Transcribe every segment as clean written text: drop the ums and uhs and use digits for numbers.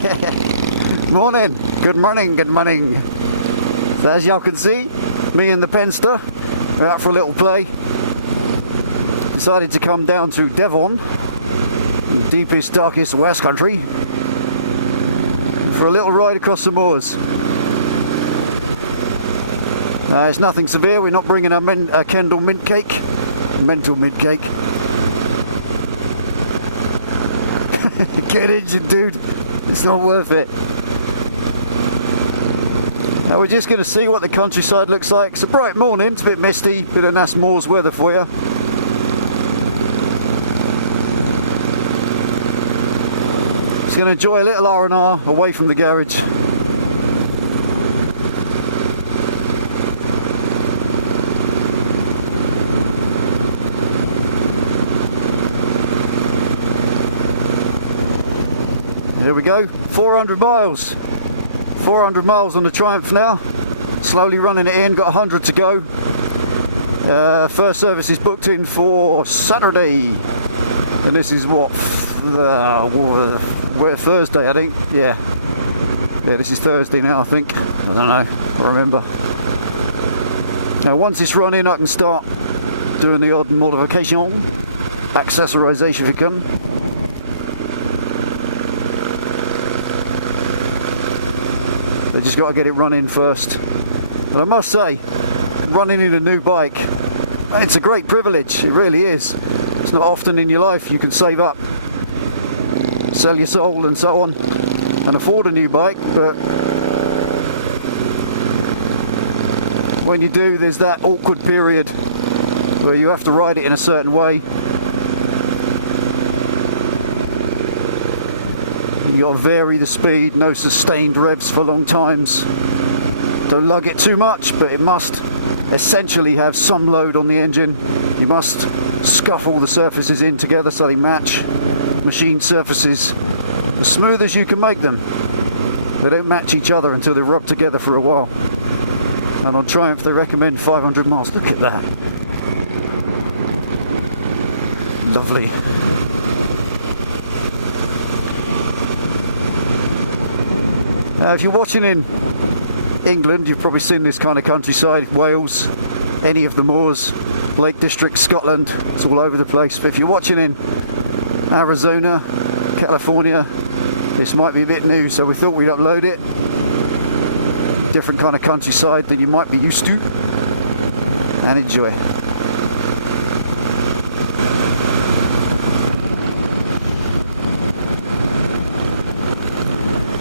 Morning, good morning, good morning. So as y'all can see, me and the Penster are out for a little play. Decided to come down to Devon, deepest, darkest West Country, for a little ride across the moors. It's nothing severe, we're not bringing a Kendall mint cake, mental mint cake. Get injured, dude, it's not worth it. We're just going to see what the countryside looks like. It's a bright morning, it's a bit misty, bit of nice moors weather for you. Just going to enjoy a little R&R away from the garage. Here we go, 400 miles. 400 miles on the Triumph now. Slowly running it in, got 100 to go. First service is booked in for Saturday. And this is what? Thursday, I think. Yeah, this is Thursday now, I think. I don't know, I remember. Now once it's running, I can start doing the odd modification, accessorization if you can. Just got to get it running first. But I must say, running in a new bike, it's a great privilege, it really is. It's not often in your life you can save up, sell your soul and so on, and afford a new bike, but when you do, there's that awkward period where you have to ride it in a certain way. You got to vary the speed, no sustained revs for long times. Don't lug it too much, but it must essentially have some load on the engine. You must scuff all the surfaces in together so they match. Machine surfaces as smooth as you can make them. They don't match each other until they're rubbed together for a while. And on Triumph they recommend 500 miles. Look at that. Lovely. If you're watching in England, you've probably seen this kind of countryside, Wales, any of the moors, Lake District, Scotland, it's all over the place. But if you're watching in Arizona, California, this might be a bit new, so we thought we'd upload it. Different kind of countryside than you might be used to, and enjoy.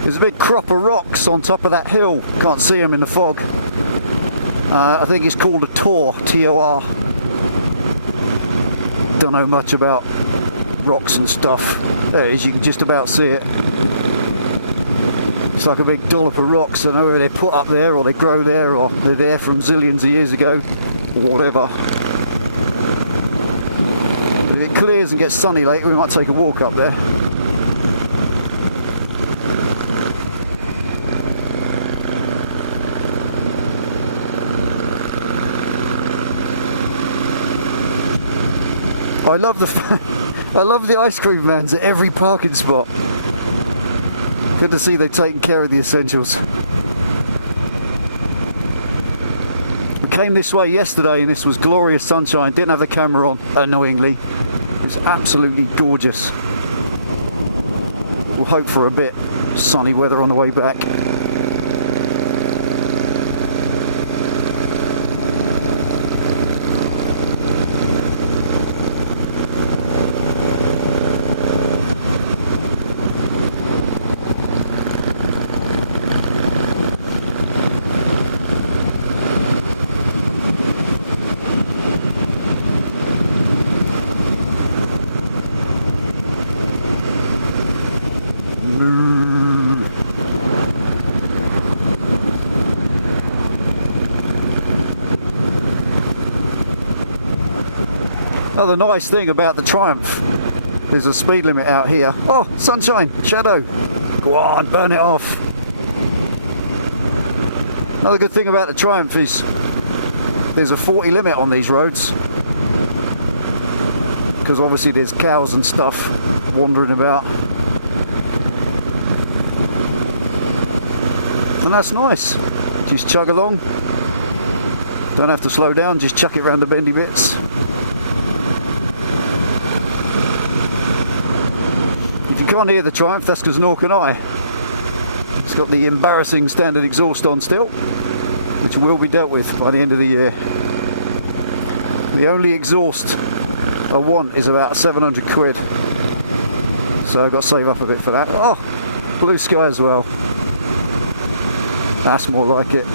There's a big crop of rocks on top of that hill. Can't see them in the fog. I think it's called a tor, T-O-R. Don't know much about rocks and stuff. There it is, you can just about see it. It's like a big dollop of rocks. I don't know whether they're put up there or they grow there or they're there from zillions of years ago or whatever. But if it clears and gets sunny later, we might take a walk up there. I love the ice cream vans at every parking spot. Good to see they've taken care of the essentials. We came this way yesterday and this was glorious sunshine. Didn't have the camera on, annoyingly. It was absolutely gorgeous. We'll hope for a bit sunny weather on the way back. Another nice thing about the Triumph, there's a speed limit out here. Oh, sunshine, shadow. Go on, burn it off. Another good thing about the Triumph is there's a 40 limit on these roads, because obviously there's cows and stuff wandering about. and that's nice. Just chug along. Don't have to slow down, just chuck it around the bendy bits. If you can't hear the Triumph, that's because nor can I. It's got the embarrassing standard exhaust on still, which will be dealt with by the end of the year. The only exhaust I want is about 700 quid. So I've got to save up a bit for that. Oh, blue sky as well. That's more like it.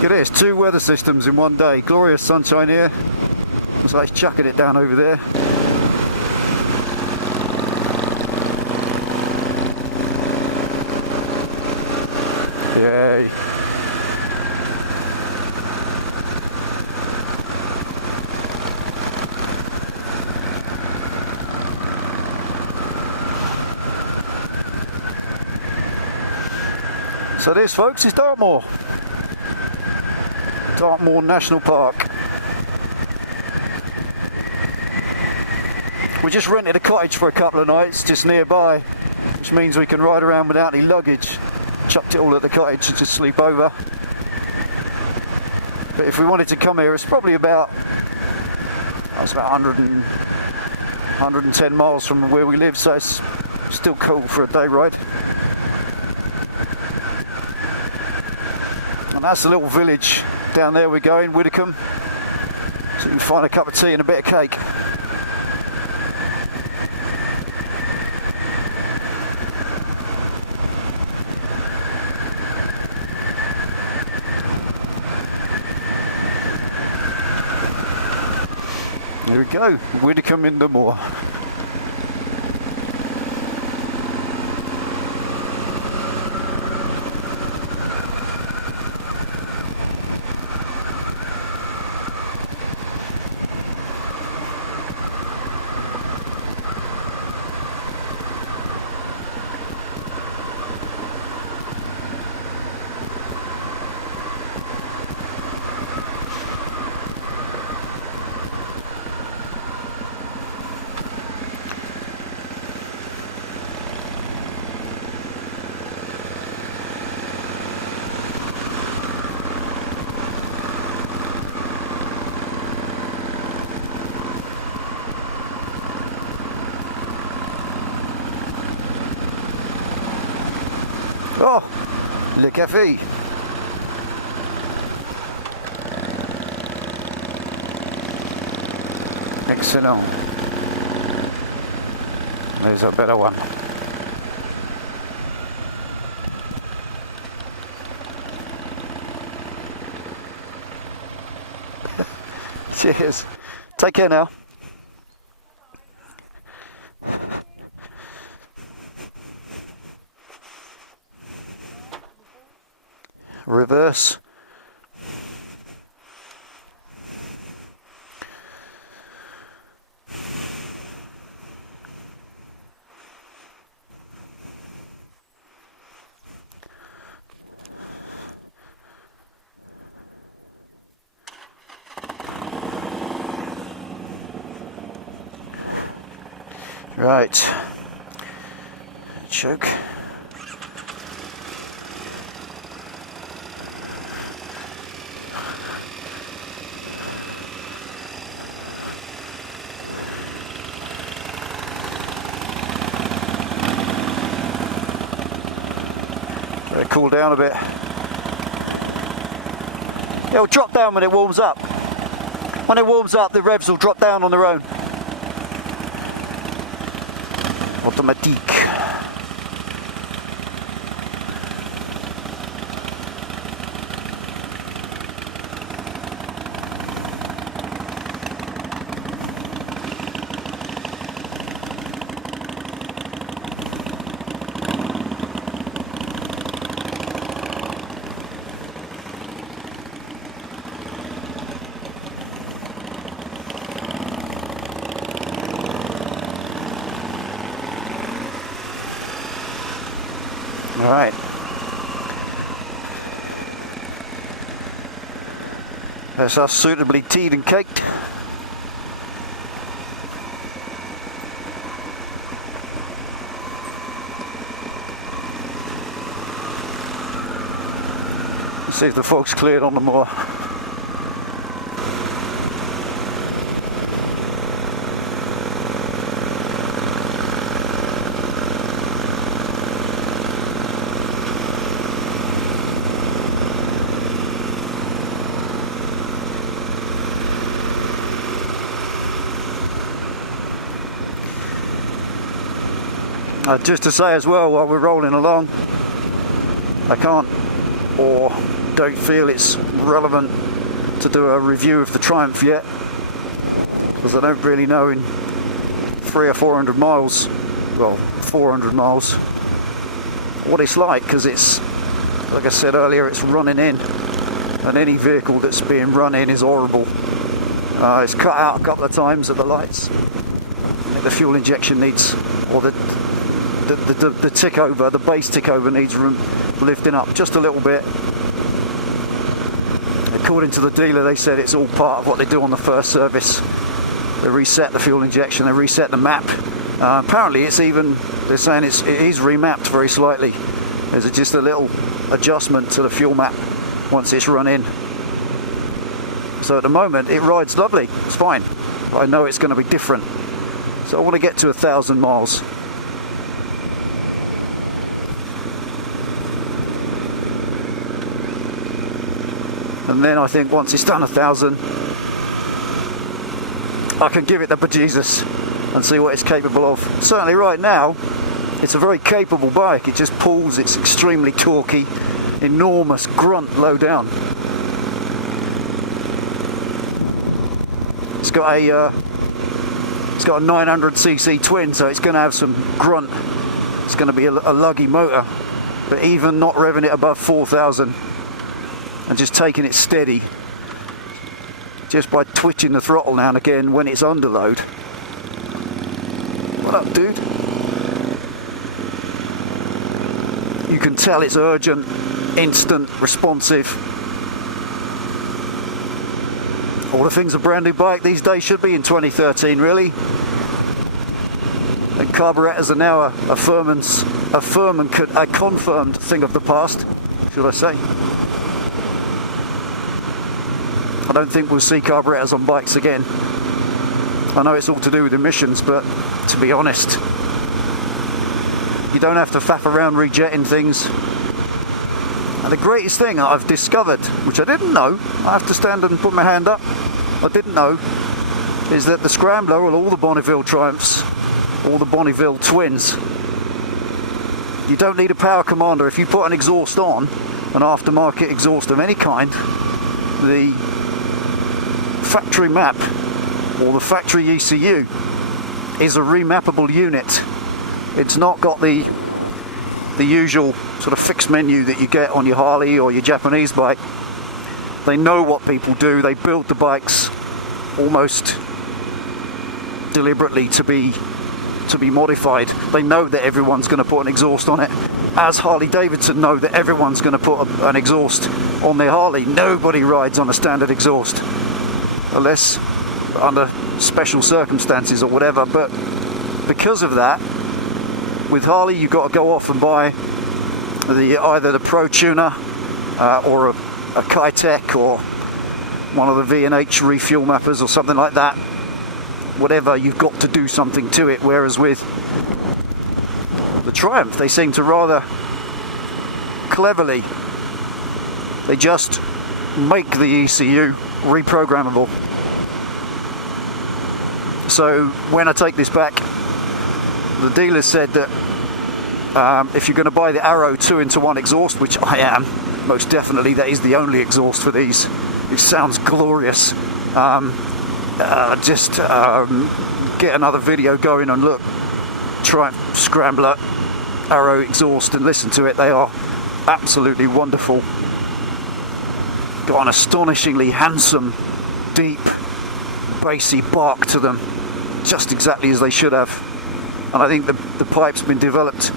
Look at this, 2 weather systems in one day. Glorious sunshine here. Looks like it's chucking it down over there. Yay. So this, folks, is Dartmoor. Dartmoor National Park. We just rented a cottage for a couple of nights just nearby, which means we can ride around without any luggage. Chucked it all at the cottage to just sleep over. But if we wanted to come here, it's probably about, that's about 110 miles from where we live, so it's still cool for a day ride. And that's the little village down there we're going, Widdicombe. So you can find a cup of tea and a bit of cake. There we go, Widdicombe in the moor. Oh, le café. Excellent. There's a better one. Cheers. Take care now. Reverse. Right. Choke. Cool down a bit. It'll drop down when it warms up. When it warms up, the revs will drop down on their own. Automatique. All right. That's us suitably teed and caked. Let's see if the fog's cleared on the moor. Just to say as well, while we're rolling along, I can't or don't feel it's relevant to do a review of the Triumph yet, because I don't really know in 300 or 400 miles, well 400 miles, what it's like, because it's, like I said earlier, it's running in, and any vehicle that's being run in is horrible. It's cut out a couple of times at the lights. I think the fuel injection needs, or the tick over, the base tick over needs lifting up just a little bit. According to the dealer, they said it's all part of what they do on the first service. They reset the fuel injection, they reset the map. Apparently it's even, they're saying it is remapped very slightly. There's just a little adjustment to the fuel map once it's run in. So at the moment it rides lovely, it's fine. But I know it's going to be different. So I want to get to 1,000 miles. And then I think once it's done 1,000, I can give it the bejesus and see what it's capable of. Certainly right now, it's a very capable bike. It just pulls, it's extremely torquey, enormous grunt low down. It's got a 900cc twin, so it's going to have some grunt. It's going to be a luggy motor, but even not revving it above 4,000. And just taking it steady, just by twitching the throttle now and again when it's under load. What up, dude? You can tell it's urgent, instant, responsive. All the things a brand new bike these days should be in 2013, really. And carburetors are now a confirmed thing of the past, should I say. I don't think we'll see carburetors on bikes again. I know it's all to do with emissions, but to be honest, you don't have to faff around rejetting things. And the greatest thing I've discovered, which I didn't know, I have to stand and put my hand up, I didn't know, is that the Scrambler, or all the Bonneville Triumphs, all the Bonneville twins, you don't need a power commander. If you put an exhaust on, an aftermarket exhaust of any kind, the factory map or the factory ECU is a remappable unit. It's not got the usual sort of fixed menu that you get on your Harley or your Japanese bike. They know what people do. They build the bikes almost deliberately to be modified. They know that everyone's going to put an exhaust on it, as Harley Davidson know that everyone's going to put an exhaust on their Harley. Nobody rides on a standard exhaust unless under special circumstances or whatever. But because of that, with Harley you've got to go off and buy either the Pro Tuner or a Kitech or one of the V&H refuel mappers or something like that. Whatever, you've got to do something to it. Whereas with the Triumph, they seem to rather cleverly, they just make the ECU reprogrammable. So when I take this back, the dealer said that if you're going to buy the Arrow 2-in-1 exhaust, which I am, most definitely that is the only exhaust for these. It sounds glorious. Get another video going and look, Triumph Scrambler Arrow exhaust and listen to it. They are absolutely wonderful. Got an astonishingly handsome, deep, bassy bark to them, just exactly as they should have. And I think the pipe's been developed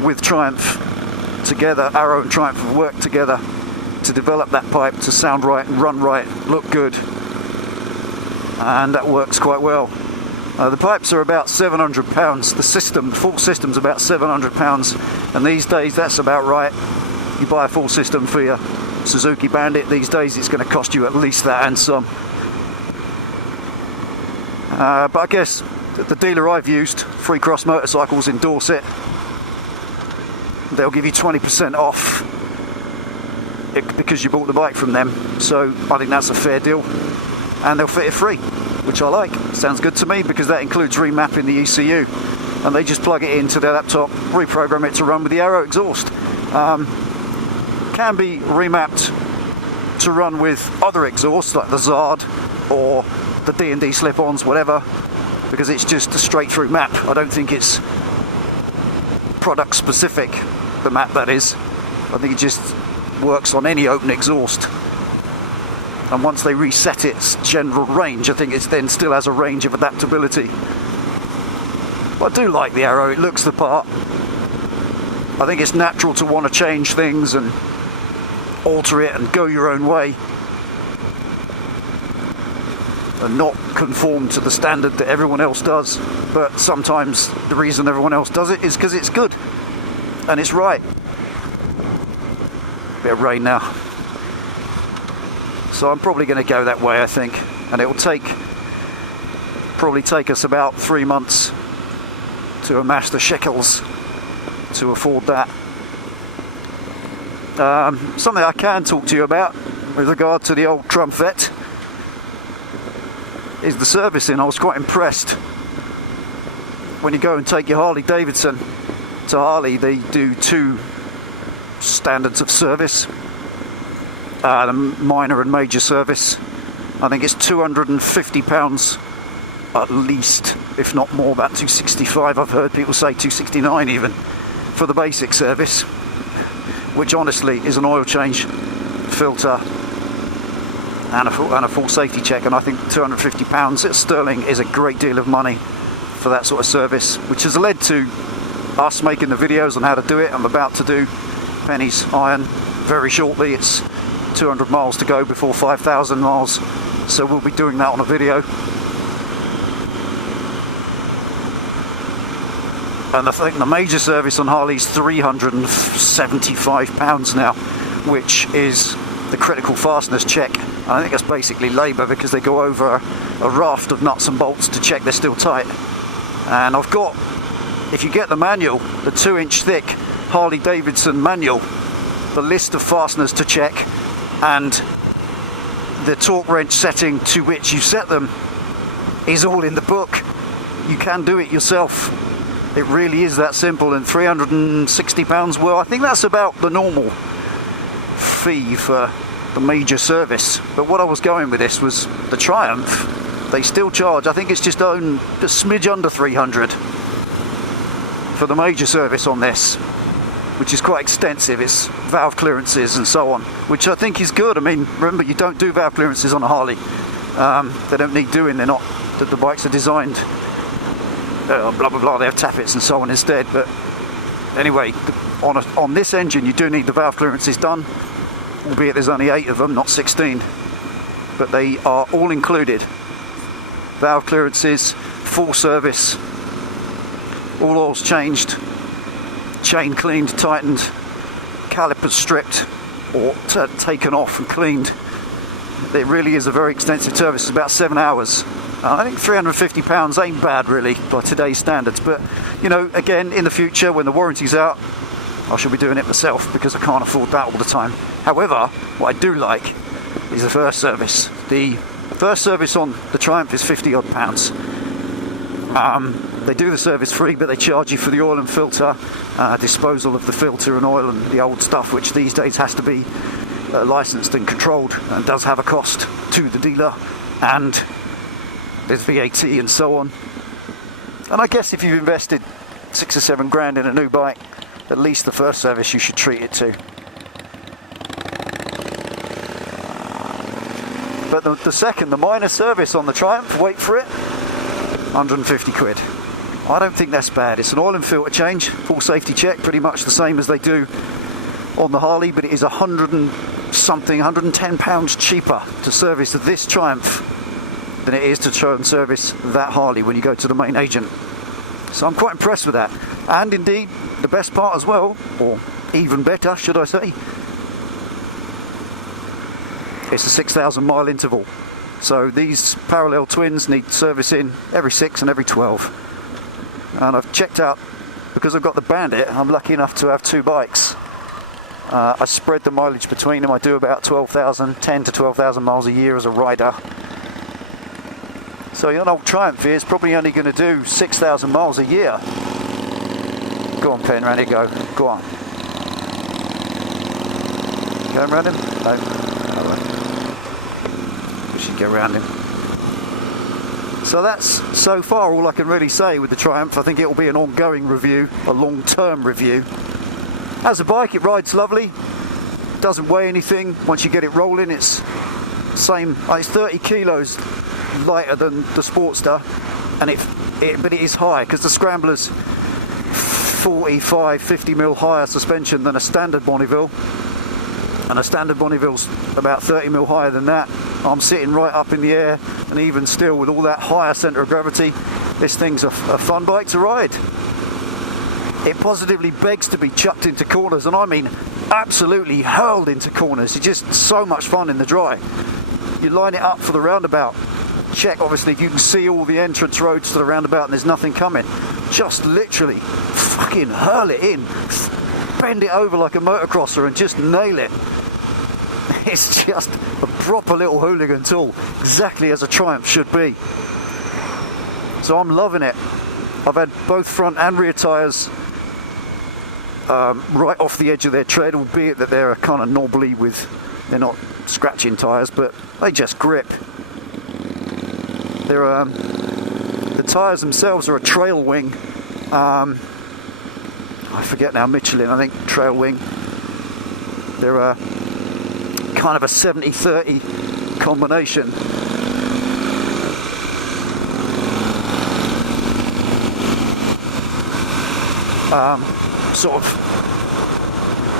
with Triumph together, Arrow and Triumph have worked together to develop that pipe to sound right and run right, look good, and that works quite well. The pipes are about £700. The full system's about £700, and these days that's about right. You buy a full system for your Suzuki Bandit these days, it's going to cost you at least that and some. But I guess the dealer I've used, Free Cross Motorcycles in Dorset, they'll give you 20% off because you bought the bike from them, so I think that's a fair deal, and they'll fit it free, which I like. Sounds good to me, because that includes remapping the ECU, and they just plug it into their laptop, reprogram it to run with the Arrow exhaust. Can be remapped to run with other exhausts like the Zard or the D&D slip-ons, whatever, because it's just a straight through map. I don't think it's product specific, the map that is. I think it just works on any open exhaust, and once they reset its general range, I think it then still has a range of adaptability. But I do like the Arrow, it looks the part. I think it's natural to want to change things and alter it and go your own way and not conform to the standard that everyone else does, but sometimes the reason everyone else does it is because it's good and it's right. Bit of rain now, so I'm probably going to go that way, I think, and it will probably take us about 3 months to amass the shekels to afford that. Something I can talk to you about with regard to the old Trumpet is the servicing. I was quite impressed when you go and take your Harley Davidson to Harley. They do 2 standards of service, the minor and major service. I think it's £250 at least, if not more, about £265. I've heard people say £269 even for the basic service, which honestly is an oil change, filter, and a full safety check. And I think £250 at sterling is a great deal of money for that sort of service, which has led to us making the videos on how to do it. I'm about to do Penny's iron very shortly. It's 200 miles to go before 5,000 miles, so we'll be doing that on a video. And I think the major service on Harley's £375 now, which is the critical fasteners check. And I think that's basically labour, because they go over a raft of nuts and bolts to check they're still tight. And I've got, if you get the manual, the 2-inch thick Harley Davidson manual, the list of fasteners to check and the torque wrench setting to which you set them is all in the book. You can do it yourself. It really is that simple. And £360, well, I think that's about the normal fee for the major service. But what I was going with this was the Triumph. They still charge, I think it's just a smidge under 300 for the major service on this, which is quite extensive. It's valve clearances and so on, which I think is good. I mean, remember, you don't do valve clearances on a Harley. They don't need doing. They're not, the bikes are designed blah blah blah, they have tappets and so on instead. But anyway, on this engine you do need the valve clearances done, albeit there's only 8 of them, not 16, but they are all included. Valve clearances, full service, all oils changed, chain cleaned, tightened, calipers stripped or taken off and cleaned. It really is a very extensive service. It's about 7 hours. I think £350 ain't bad really by today's standards, but you know, again, in the future when the warranty's out, I shall be doing it myself because I can't afford that all the time. However, what I do like is the first service. The first service on the Triumph is £50 odd. They do the service free, but they charge you for the oil and filter, disposal of the filter and oil and the old stuff, which these days has to be licensed and controlled and does have a cost to the dealer, and there's VAT and so on. And I guess if you've invested 6 or 7 grand in a new bike, at least the first service you should treat it to. But the minor service on the Triumph, wait for it, 150 quid. I don't think that's bad. It's an oil and filter change, full safety check, pretty much the same as they do on the Harley, but it is 100 and something, 110 pounds cheaper to service this Triumph than it is to try and service that Harley when you go to the main agent. So I'm quite impressed with that. And indeed, the best part as well, or even better, should I say, it's a 6,000 mile interval. So these parallel twins need servicing every 6 and every 12. And I've checked out, because I've got the Bandit, I'm lucky enough to have 2 bikes. I spread the mileage between them. I do about 10 to 12,000 miles a year as a rider. So your old Triumph here is probably only going to do 6,000 miles a year. Go on, Pen, round it go. Go on. Going round him? No. All right. We should go round him. So that's so far all I can really say with the Triumph. I think it will be an ongoing review, a long-term review. As a bike, it rides lovely. Doesn't weigh anything. Once you get it rolling, it's same. It's 30 kilos lighter than the Sportster, and but it is high because the Scrambler's 45, 50 mil higher suspension than a standard Bonneville, and a standard Bonneville's about 30 mil higher than that. I'm sitting right up in the air, and even still with all that higher centre of gravity, this thing's a fun bike to ride. It positively begs to be chucked into corners, and I mean absolutely hurled into corners. It's just so much fun in the dry. You line it up for the roundabout, check obviously you can see all the entrance roads to the roundabout and there's nothing coming. Just literally fucking hurl it in, bend it over like a motocrosser and just nail it. It's just a proper little hooligan tool, exactly as a Triumph should be. So I'm loving it. I've had both front and rear tyres right off the edge of their tread, albeit that they're kind of knobbly they're not scratching tyres, but they just grip. The tyres themselves are a trail wing. I forget now, Michelin, I think, trail wing. They're kind of a 70-30 combination. Sort of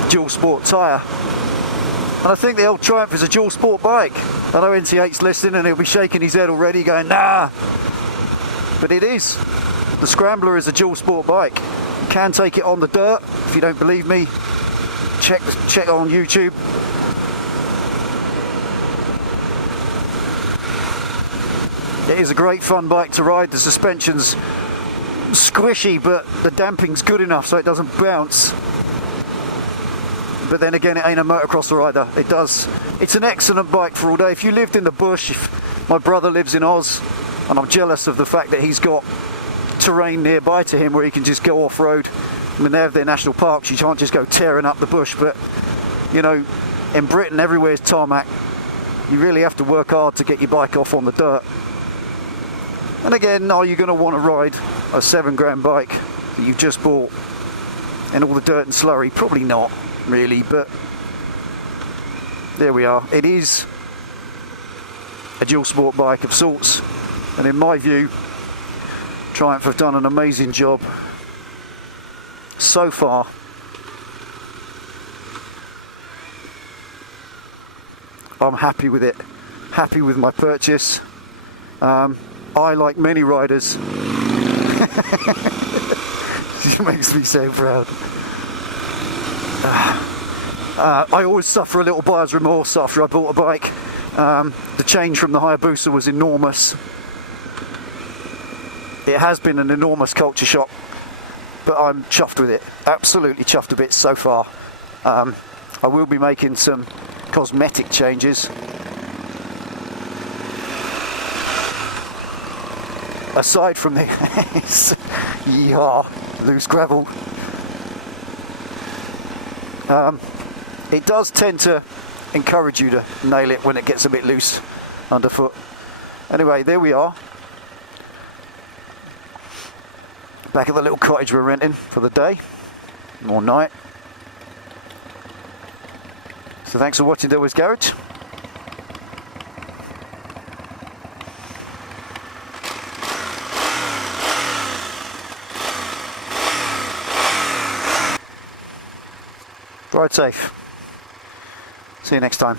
dual sport tyre, and I think the old Triumph is a dual sport bike. I know NC8's listening and he'll be shaking his head already going nah, but it is. The Scrambler is a dual sport bike. You can take it on the dirt. If you don't believe me, check on YouTube. It is a great fun bike to ride. The suspension's squishy, but the damping's good enough so it doesn't bounce. But then again, it ain't a motocrosser either. It's an excellent bike for all day. If you lived in the bush, if my brother lives in Oz, and I'm jealous of the fact that he's got terrain nearby to him where he can just go off-road. I mean, they have their national parks, you can't just go tearing up the bush, but you know, in Britain everywhere's tarmac. You really have to work hard to get your bike off on the dirt. And again, are you going to want to ride a £7 bike that you've just bought in all the dirt and slurry? Probably not, really, but there we are. It is a dual sport bike of sorts, and in my view, Triumph have done an amazing job so far. I'm happy with it, happy with my purchase. I, like many riders, she makes me so proud. I always suffer a little buyer's remorse after I bought a bike. The change from the Hayabusa was enormous. It has been an enormous culture shock, but I'm chuffed with it. Absolutely chuffed a bit so far. I will be making some cosmetic changes. Aside from the loose gravel, it does tend to encourage you to nail it when it gets a bit loose underfoot. Anyway, there we are. Back at the little cottage we're renting for the day or night. So thanks for watching Delboy's Garage. Ride safe. See you next time.